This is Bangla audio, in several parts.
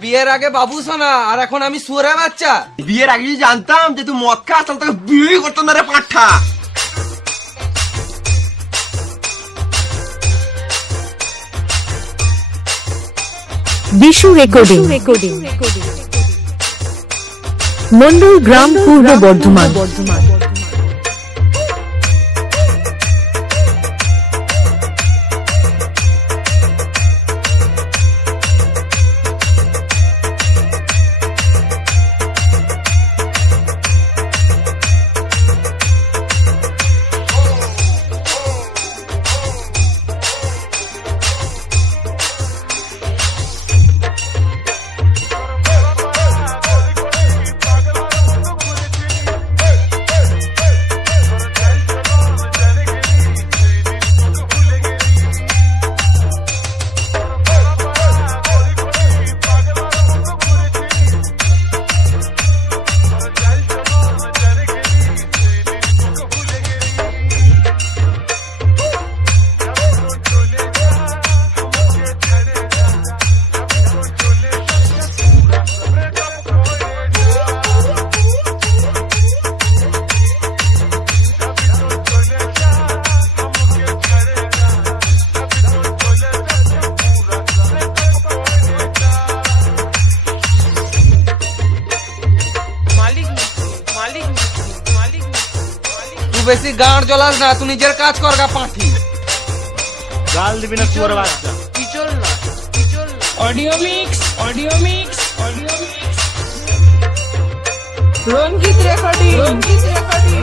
বিয়ের আগে বাবু সোনা আর এখন আমি সুরে বাচ্চা। বিয়ের আগে যদি জানতাম যে তুই মদ খাস তাহলে তোকে বিয়ে করতাম না রে পাঠা। বিশু রেকর্ডিং, মন্ডল গ্রাম, পূর্ব বর্ধমান। বেশি গাঁড় জ্বলাস না, তুই নিজের কাজ কর গা পাঠি। গাল দিবি না সুরে বাচ্চা। Audio mix, audio mix, audio mix, Ranjit recording, Ranjit recording.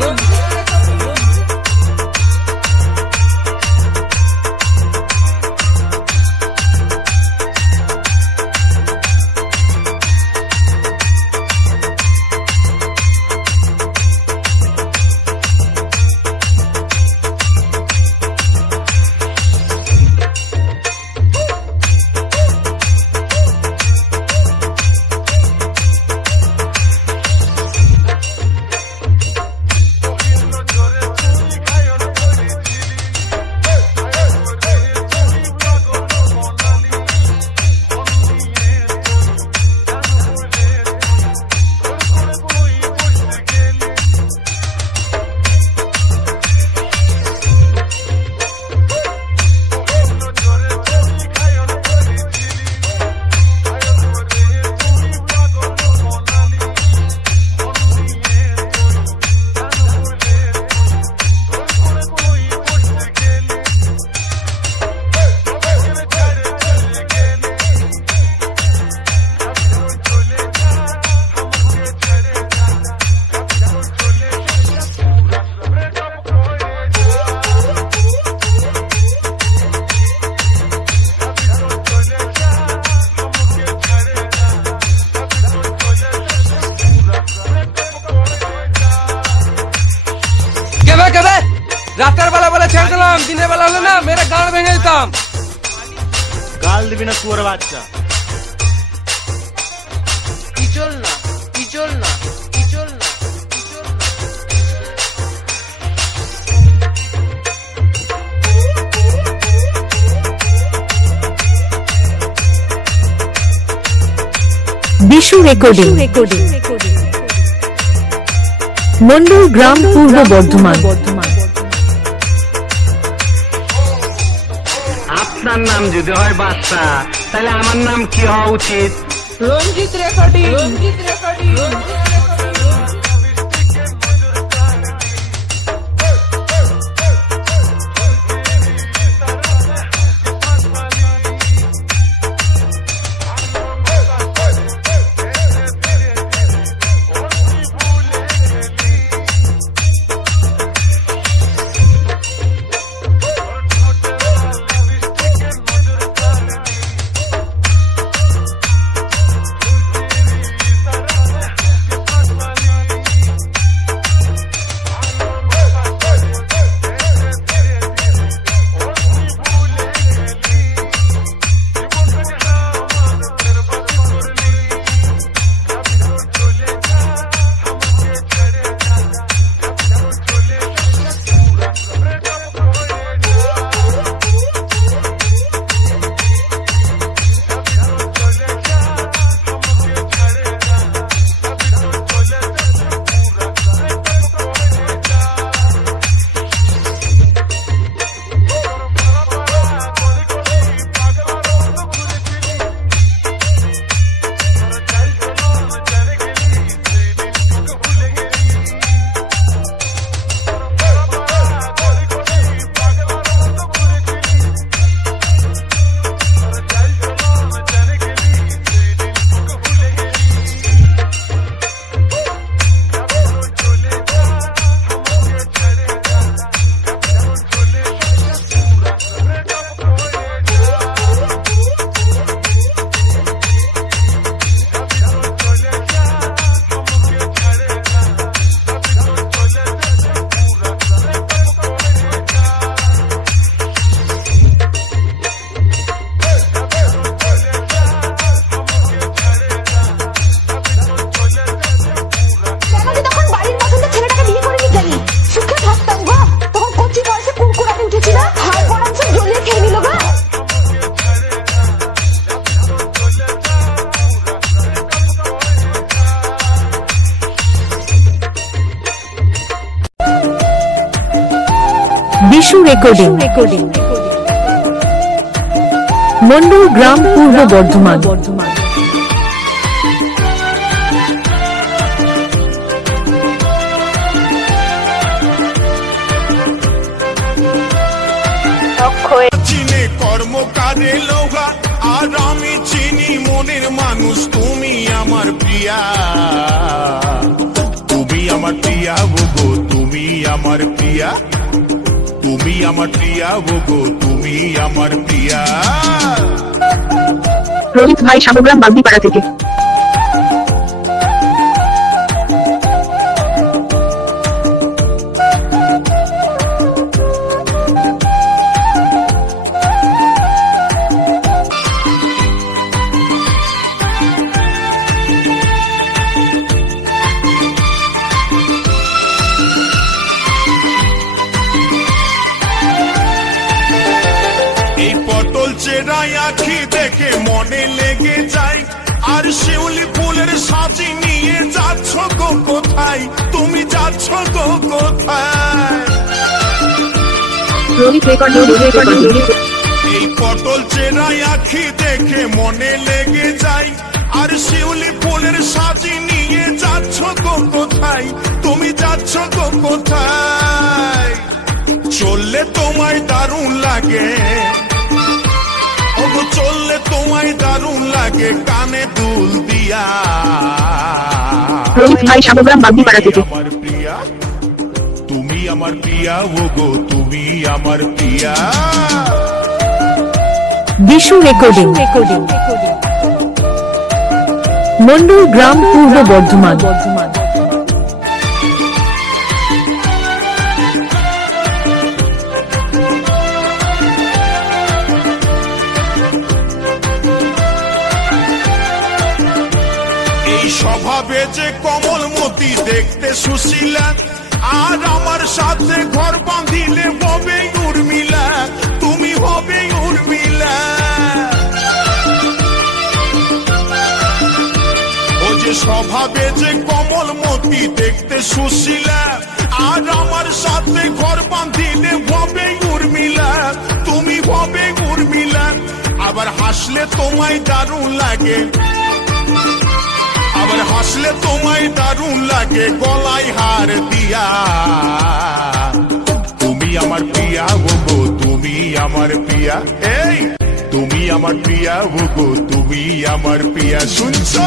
রাতের বেলা বলে ছেড়ে দিলাম, দিনের বেলা হলে না মেরে গাঁড় ভেঙে দিতাম। গাল দিবি না সুরে বাচ্চা। পিচল না, পিচল না, পিচল না, বিশু রেকর্ডিং, মন্ডল গ্রাম, পূর্ব বর্ধমান। আপনার নাম যদি হয় বাচ্চা তাহলে আমার নাম কি হওয়া উচিত? রঞ্জিত recording, Ranjit recording. Recording Mondal গ্রাম পূর্ব বর্ধমান। চিনে কর্মকারে লোহা আর আমি চিনি মনের মানুষ তুমি আমার প্রিয়া, তুমি আমার প্রিয়া গো, তুমি আমার প্রিয়া, তুমি আমার প্রিয়া গো, তুমি আমার প্রিয়া। রোহিত ভাই সাবগ্রাম বাগদিপাড়া থেকে। চেরাই আখি দেখে মনে লেগে যায়, আর শিউলি ফুলের সাজি নিয়ে যাচ্ছ গো কোথায়, তুমি যাচ্ছ গো কোথায়। এই পটল চেরাই আখি দেখে মনে লেগে যায়, আর শিউলি ফুলের সাজি নিয়ে যাচ্ছ গো কোথায়, তুমি যাচ্ছ গো কোথায়। চললে তোমায় দারুণ লাগে, চললে তোমায় দারুণ লাগে, কানে দুল দিয়া। রোহিত ভাই সাবগ্রাম বাগদিপাড়া থেকে। আমার প্রিয়া, তুমি আমার প্রিয়া গো, তুমি আমার প্রিয়া। বিশু রেকর্ডিং মন্ডল গ্রাম পূর্ব বর্ধমান। স্বভাবে যে কমলমতি দেখতে সুশীলা, আর আমার সাথে ঘর বাঁধিলে হবে উর্মিলা, তুমি হবে উর্মিলা। ও যে স্বভাবে যে কমলমতি দেখতে সুশীলা, আর আমার সাথে ঘর বাঁধিলে হবে উর্মিলা, তুমি হবে উর্মিলা। আবার হাসলে তোমায় দারুণ লাগে, আবার হাসলে তোমায় দারুণ লাগে, গলায় হার দিয়া। তুমি আমার প্রিয়া গো, তুমি আমার প্রিয়া, এই তুমি আমার প্রিয়া গো, তুমি আমার প্রিয়া। শুনছো?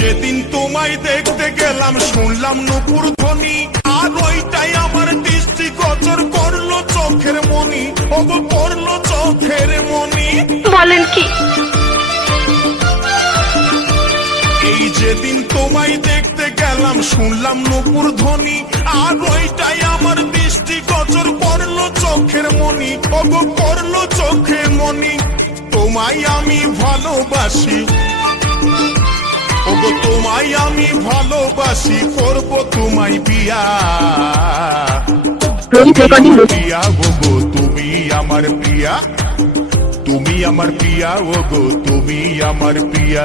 যেদিন তোমায় দেখতে গেলাম শুনলাম নুপুর ধ্বনি, আর ওইটাই আমার দৃষ্টিগোচর করলো চোখের মনি, ওগো করলো চোখের মনি। বলেন কি? এই যেদিন তোমায় দেখতে গেলাম শুনলাম নুপুর ধ্বনি, আর ওইটাই আমার দৃষ্টিগোচর করলো চোখের মনি, ওগো করলো চোখের মনি। তোমায় আমি ভালোবাসি, ওগো তোমায় আমি ভালোবাসি, করবো তোমায় বিয়া। প্রিয়া গো, তুমি আমার প্রিয়া, তুমি আমার প্রিয়া গো, তুমি আমার প্রিয়া।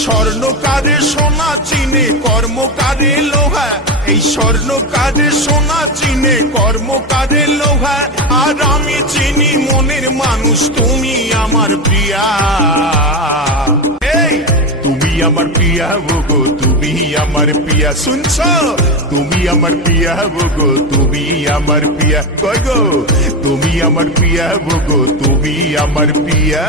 স্বর্ণ কাজে সোনা চিনে কর্ম কাজে লোহা, এই স্বর্ণ কাজে সোনা চিনে কর্ম কাজে লোহা, আর আমি চিনি মনের মানুষ তুমি আমার প্রিয়া। এই তুমি আমার প্রিয়া গো, তুমি আমার প্রিয়া। শুনছো? তুমি আমার প্রিয়া গো, তুমি আমার প্রিয়া। কই গো, তুমি আমার প্রিয়া গো, তুমি আমার প্রিয়া।